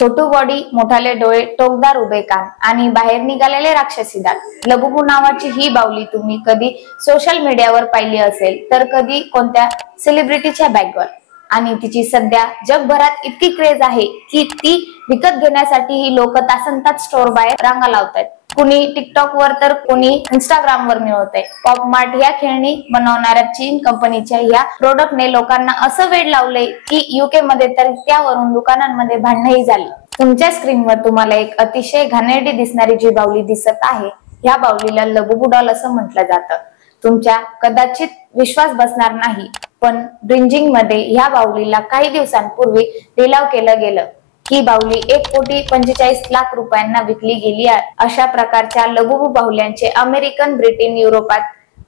छोटू body, मोठाले डोळे, टोकदार उभे कान आणि बाहेर निघालेले राक्षसी दात। लबुबू नावाची ही बाहुली तुम्ही कधी सोशल मीडियावर पाहिली असेल तर कधी कोणत्या सेलिब्रिटीच्या बॅगवर, आणि तिची सध्या जगभरात इतकी क्रेज आहे की ती विकत घेण्यासाठी ही लोक तासनतास स्टोर बाहेर रांगा लावतात। कुणी टिकटॉक वर तर कोणी इंस्टाग्राम वर मिळवतंय। पॉपमार्ट या खेळणी बनवणाऱ्या चीन कंपनीच्या या प्रोडक्टने लोकांना असं वेड लावलंय की युके मध्ये तर त्यावरून दुकानांमध्ये भांडणही झाली। तुमच्या स्क्रीनवर तुम्हाला एक अतिशय घाणेरडी दिसणारी जी बाहुली दिसत आहे, या बाहुलीला लबुबू डॉल असं म्हटलं जातं। तुमच्या कदाचित विश्वास बसणार नाही, पण ब्रिंजिंग मध्ये ह्या बाहुलीला काही दिवसांपूर्वी लिलाव केलं गेलं। ही बाहुली 1,45,00,000 रुपयांना विकली गेली आहे। अशा प्रकारच्या लबुबू बाहुल्यांचे अमेरिकन, ब्रिटन, युरोपात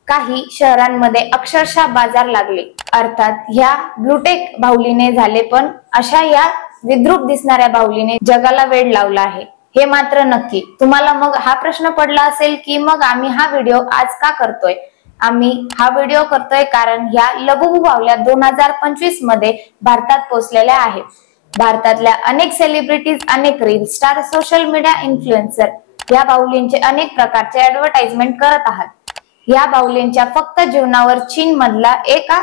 काही शहरांमध्ये अक्षरशः बाजार लागले। अर्थात ह्या ब्लूटेक बाहुलीने झाले, पण अशा या विद्रूप दिसणाऱ्या बाहुलीने जगाला वेड लावलं आहे हे मात्र नक्की। तुम्हाला मग हा प्रश्न पडला असेल की मग आम्ही हा व्हिडिओ आज का करतोय? आम्ही हा व्हिडिओ करतोय कारण ह्या लबुबू बाहुल्या 2025 मध्ये भारतात पोहोचलेल्या आहेत। भारतातल्या अनेक सेलिब्रिटीज, अनेक reel star, social media influencer या बाहुलींचे अनेक प्रकारचे ऍडव्हर्टाइजमेंट करत आहात। या बाहुलींच्या फक्त जीवनावर चीन मधला एका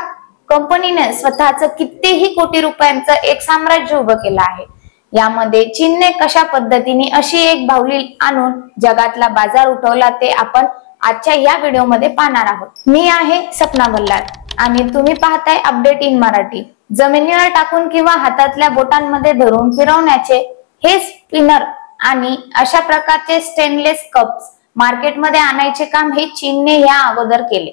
कंपनीने स्वतःच कितीही कोटी रुपयांचं एक साम्राज्य उभं केलं आहे। यामध्ये चीनने कशा पद्धतीने अशी एक बाहुली आणून जगातला बाजार उठवला ते आपण आजच्या या व्हिडिओ मध्ये पाहणार आहोत। मी आहे सपना बल्लाळ आणि तुम्ही पाहताय अपडेट इन मराठी। जमिनीवर टाकून किंवा हातातल्या बोटांमध्ये धरून फिरवण्याचे हे स्पिनर आणि अशा प्रकारचे स्टेनलेस कप्स मार्केटमध्ये आणायचे काम हे चीनने या अगोदर केले।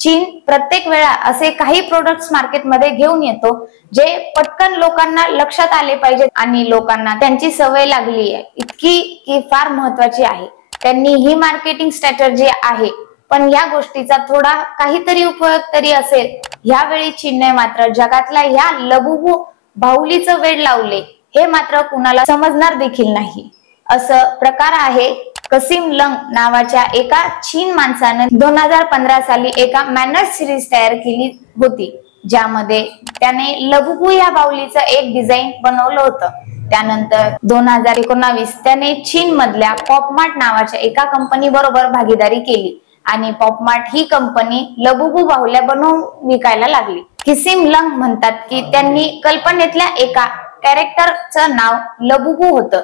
चीन प्रत्येक वेळा असे काही प्रोडक्ट्स मार्केटमध्ये घेऊन येतो जे पटकन लोकांना लक्षात आले पाहिजे आणि लोकांना त्यांची सवय लागली आहे इतकी की फार महत्वाची आहे। त्यांनी ही मार्केटिंग स्ट्रॅटेजी आहे, पण या गोष्टीचा थोडा काहीतरी उपयोग तरी असेल। यावेळी चीनने मात्र जगातल्या या लबुबू बाहुलीचं वेड लावले हे मात्र कुणाला समजणार देखील नाही। असं प्रकार आहे, कसिम लंग नावाच्या एका चीन माणसाने 2015 साली एका मॅनर्स सिरीज तयार केली होती, ज्यामध्ये त्याने लबुबू या बाहुलीचं एक डिझाईन बनवलं होतं। त्यानंतर 2019 त्याने चीन मधल्या पॉपमार्ट नावाच्या एका कंपनी बरोबर भागीदारी केली आणि पॉपमार्ट ही कंपनी लबुबू बाहुल्या बनवून विकायला लागली। किसिम लंग म्हणतात की त्यांनी कल्पनेतल्या एका कॅरेक्टरचं नाव लबुबू होतं,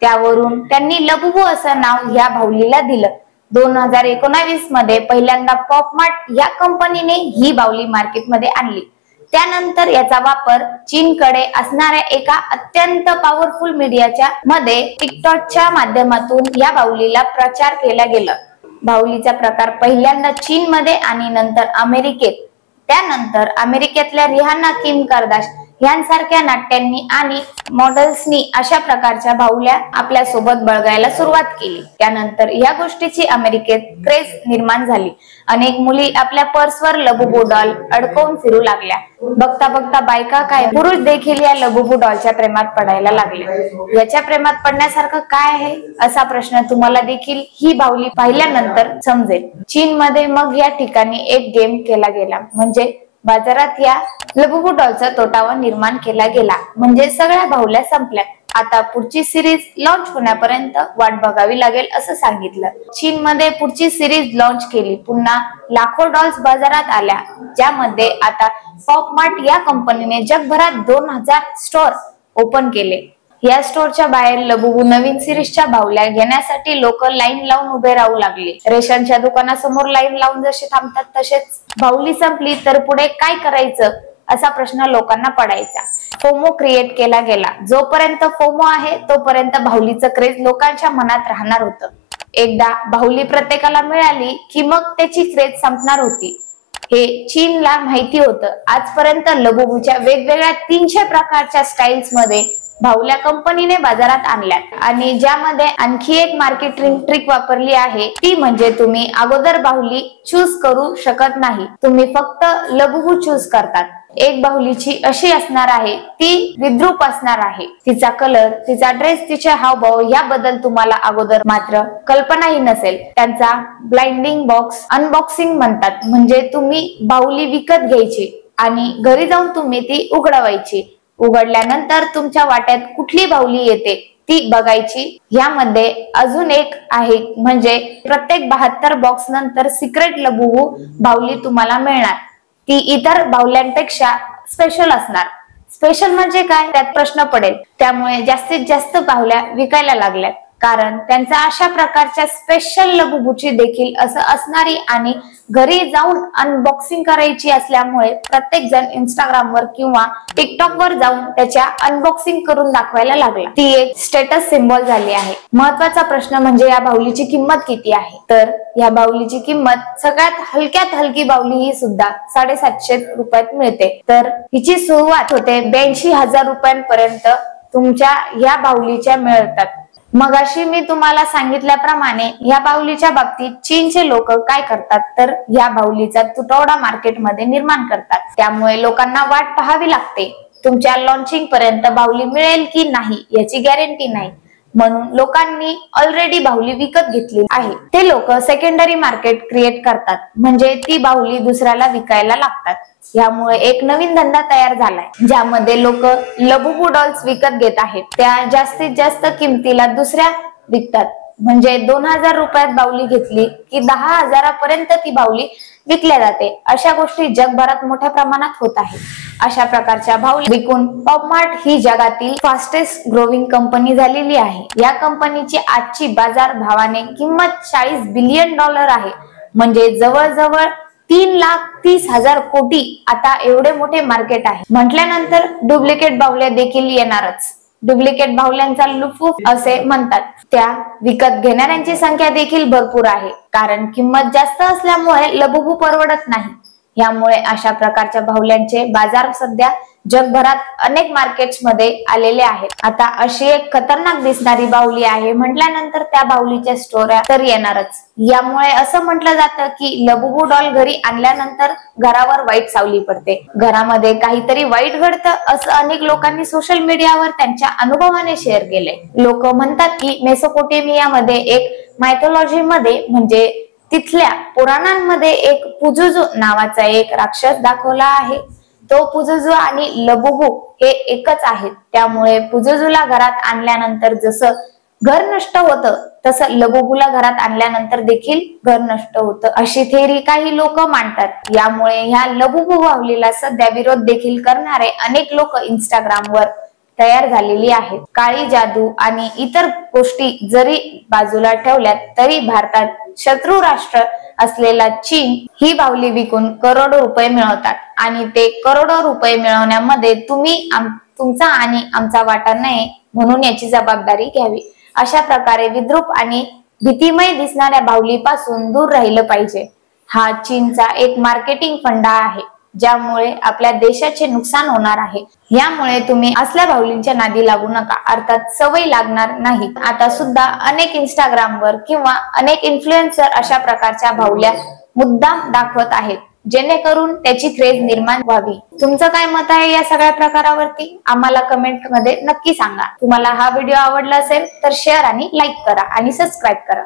त्यावरून त्यांनी लबुबू असं नाव या बाहुलीला दिलं। 2019 मध्ये पहिल्यांदा पॉपमार्ट या कंपनीने ही बाहुली मार्केटमध्ये आणली। त्यानंतर याचा वापर चीनकडे असणाऱ्या एका अत्यंत पॉवरफुल मीडियाच्या मध्ये टिकटॉकच्या माध्यमातून या बाहुलीला प्रचार केला गेला। बाहुलीचा प्रकार पहिल्यांदा चीन मध्ये आणि नंतर अमेरिकेत, त्यानंतर अमेरिकेतल्या रिहाना, किम कार्दाशियन यांसारख्या नाट्यांनी आणि मॉडेल्सनी अशा प्रकारच्या बाहुल्या आपल्या सोबत बळगायला सुरुवात केली। त्यानंतर या गोष्टीची अमेरिकेत क्रेज निर्माण झाली। अनेक मुली आपल्या पर्सवर लबुबू डॉल अडकवून फिरू लागल्या। बघता बघता बायका काय पुरुष देखील या लबुबू डॉलच्या प्रेमात पडायला लागले। याच्या प्रेमात पडण्यासारखं काय आहे असा प्रश्न तुम्हाला देखील ही बाहुली पाहिल्यानंतर समजेल। चीन मध्ये मग या ठिकाणी एक गेम केला गेला, म्हणजे बाजारात या लबुबू डॉलचा तोटावा निर्माण केला गेला, म्हणजे सगळ्या बाहुल्या संपल्या। आता पुढची सिरीज लॉन्च होण्यापर्यंत वाट बघावी लागेल असं सांगितलं। चीन मध्ये पुढची सिरीज लॉन्च केली, पुन्हा लाखो डॉल्स बाजारात आल्या, ज्यामध्ये आता पॉपमार्ट या कंपनीने जगभरात 2000 स्टोर ओपन केले। या स्टोरच्या बाहेर लबुबू नवीन सिरीजच्या बाहुल्या घेण्यासाठी लोक लाईन लावून उभे राहू लागले। रेशनच्या दुकानासमोर लाईन लावून जसे थांबतात तसेच बाहुली संपली तर पुढे काय करायचं असा प्रश्न लोकांना पडायचा। फोमो क्रिएट केला गेला। जोपर्यंत फोमो आहे तोपर्यंत बाहुलीचं क्रेज लोकांच्या मनात राहणार होतं। एकदा बाहुली प्रत्येकाला मिळाली की मग त्याची क्रेज संपणार होती हे चीनला माहिती होतं। आजपर्यंत लबुबूच्या वेगवेगळ्या 300 प्रकारच्या स्टाईल्स मध्ये बाहुल्या कंपनीने बाजारात आणल्या आणि ज्यामध्ये आणखी एक मार्केटिंग ट्रिक वापरली आहे, ती म्हणजे तुम्ही अगोदर बाहुली चूज करू शकत नाही, तुम्ही फक्त लबुबू चूज करतात। एक बाहुलीची अशी असणार आहे, ती विद्रूप असणार आहे। तिचा कलर, तिचा ड्रेस, तिचे हावभाव याबद्दल तुम्हाला अगोदर मात्र कल्पनाही नसेल। त्यांचा ब्लाइंडिंग बॉक्स अनबॉक्सिंग म्हणतात, म्हणजे तुम्ही बाहुली विकत घ्यायची आणि घरी जाऊन तुम्ही ती उघडवायची उघडल्यानंतर तुमच्या वाट्यात कुठली बाहुली येते ती बघायची। यामध्ये अजून एक आहे, म्हणजे प्रत्येक 72 बॉक्स नंतर सिक्रेट लबुबू बाहुली तुम्हाला मिळणार। ती इतर बाहुल्यांपेक्षा स्पेशल असणार। स्पेशल म्हणजे काय, त्यात प्रश्न पडेल। त्यामुळे जास्तीत जास्त बाहुल्या विकायला लागल्यात, कारण त्यांचा अशा प्रकारच्या स्पेशल लबुबूची देखील असं असणारी आणि घरी जाऊन अनबॉक्सिंग करायची असल्यामुळे प्रत्येक जण इंस्टाग्रामवर किंवा टिकटॉकवर जाऊन त्याच्या अनबॉक्सिंग करून दाखवायला लागला। ती एक स्टेटस सिम्बॉल झाली आहे। महत्वाचा प्रश्न म्हणजे या बाहुलीची किंमत किती आहे, तर या बाहुलीची किंमत सगळ्यात हलक्यात हलकी बाहुली ही सुद्धा 750 रुपयात मिळते। तर हिची सुरुवात होते 82,000 रुपयांपर्यंत तुमच्या या बाहुलीच्या मिळतात। मगाशी मी तुम्हाला सांगितल्याप्रमाणे या बाहुलीच्या बाबतीत चीनचे लोक काय करतात, तर या बाहुलीचा तुटवडा मार्केटमध्ये निर्माण करतात। त्यामुळे लोकांना वाट पाहावी लागते। तुमच्या लॉन्चिंग पर्यंत बाहुली मिळेल की नाही याची गॅरंटी नाही, म्हणून लोकांनी ऑलरेडी बाहुली विकत घेतली आहे। ते लोक सेकंडरी मार्केट क्रिएट करतात, म्हणजे ती बाहुली दुसऱ्याला विकायला लागतात। यामुळे एक नवीन धंदा तयार झालाय, ज्यामध्ये लोक लबुबू डॉल्स विकत घेत आहेत। त्या जास्तीत जास्त किमतीला दुसऱ्या विकतात, म्हणजे 2000 रुपयात बाहुली घेतली की 10,000 पर्यंत ती बाहुली विकल्या जाते। अशा गोष्टी जगभरात मोठ्या प्रमाणात होत आहेत। अशा प्रकारच्या बाहुली विकून पॉपमार्ट ही जगातील फास्टेस्ट ग्रोविंग कंपनी झालेली आहे। या कंपनीची आजची बाजार भावाने किंमत $40 बिलियन आहे, म्हणजे जवळजवळ 3,30,000 कोटी। आता एवढे मोठे मार्केट आहे म्हटल्यानंतर डुप्लिकेट बाहुल्या देखील येणारच। डुप्लिकेट बाहुल्यांचा लुफूफ असे म्हणतात। त्या विकत घेणाऱ्यांची संख्या देखील भरपूर आहे, कारण किंमत जास्त असल्यामुळे लबुबू परवडत नाही। यामुळे अशा प्रकारच्या बाहुल्यांचे बाजार सध्या जगभरात अनेक मार्केट्स मध्ये आलेले आहेत। आता अशी एक खतरनाक दिसणारी बाहुली आहे म्हटल्यानंतर त्या बाहुलीच्या स्टोऱ्या तर येणारच। यामुळे असं म्हटलं जातं की लबुबू डॉल घरी आणल्यानंतर घरावर वाईट सावली पडते, घरामध्ये काहीतरी वाईट घडतं, असं अनेक लोकांनी सोशल मीडियावर त्यांच्या अनुभवाने शेअर केले। लोक म्हणतात की मेसोपोटेमियामध्ये एक मायथॉलॉजी मध्ये, म्हणजे तिथल्या पुराणांमध्ये एक पुजुजू नावाचा एक राक्षस दाखवला आहे। तो पुजुजू आणि लबुबू हे एकच आहेत। त्यामुळे पुजुजूला घरात आणल्यानंतर जसं घर नष्ट होतं, तसं लबुबूला घरात आणल्यानंतर देखील घर नष्ट होतं, अशी थेरी काही लोक मांडतात। यामुळे ह्या लबुबू बाहुलीला सध्या विरोध देखील करणारे अनेक लोक इंस्टाग्रामवर तयार झालेली आहेत। काळी जादू आणि इतर गोष्टी जरी बाजूला ठेवल्यात तरी भारतात शत्रू राष्ट्र असलेला चीन ही बाहुली विकून करोडो रुपये मिळवतात, आणि ते करोडो रुपये मिळवण्यामध्ये तुमचा आणि आमचा वाटा नाही, म्हणून याची जबाबदारी घ्यावी। अशा प्रकारे विद्रूप आणि भीतिमय दिसणाऱ्या बाहुलीपासून दूर राहिलं पाहिजे। हा चीनचा एक मार्केटिंग फंडा आहे, ज्यामुळे आपल्या देशाचे नुकसान होणार आहे। यामुळे तुम्ही असल्या बाहुलींच्या नादी लागू नका, अर्थात सवय लागणार नाही। आता सुद्धा अनेक इंस्टाग्रामवर किंवा अनेक इन्फ्लुएन्सर अशा प्रकारच्या बाहुल्या मुद्दाम दाखवत आहेत, जेणेकरून त्याची क्रेज निर्माण व्हावी। तुमचं काय मत आहे या सगळ्या प्रकारावरती आम्हाला कमेंट मध्ये नक्की सांगा। तुम्हाला हा व्हिडिओ आवडला असेल तर शेअर आणि लाईक करा आणि सबस्क्राईब करा।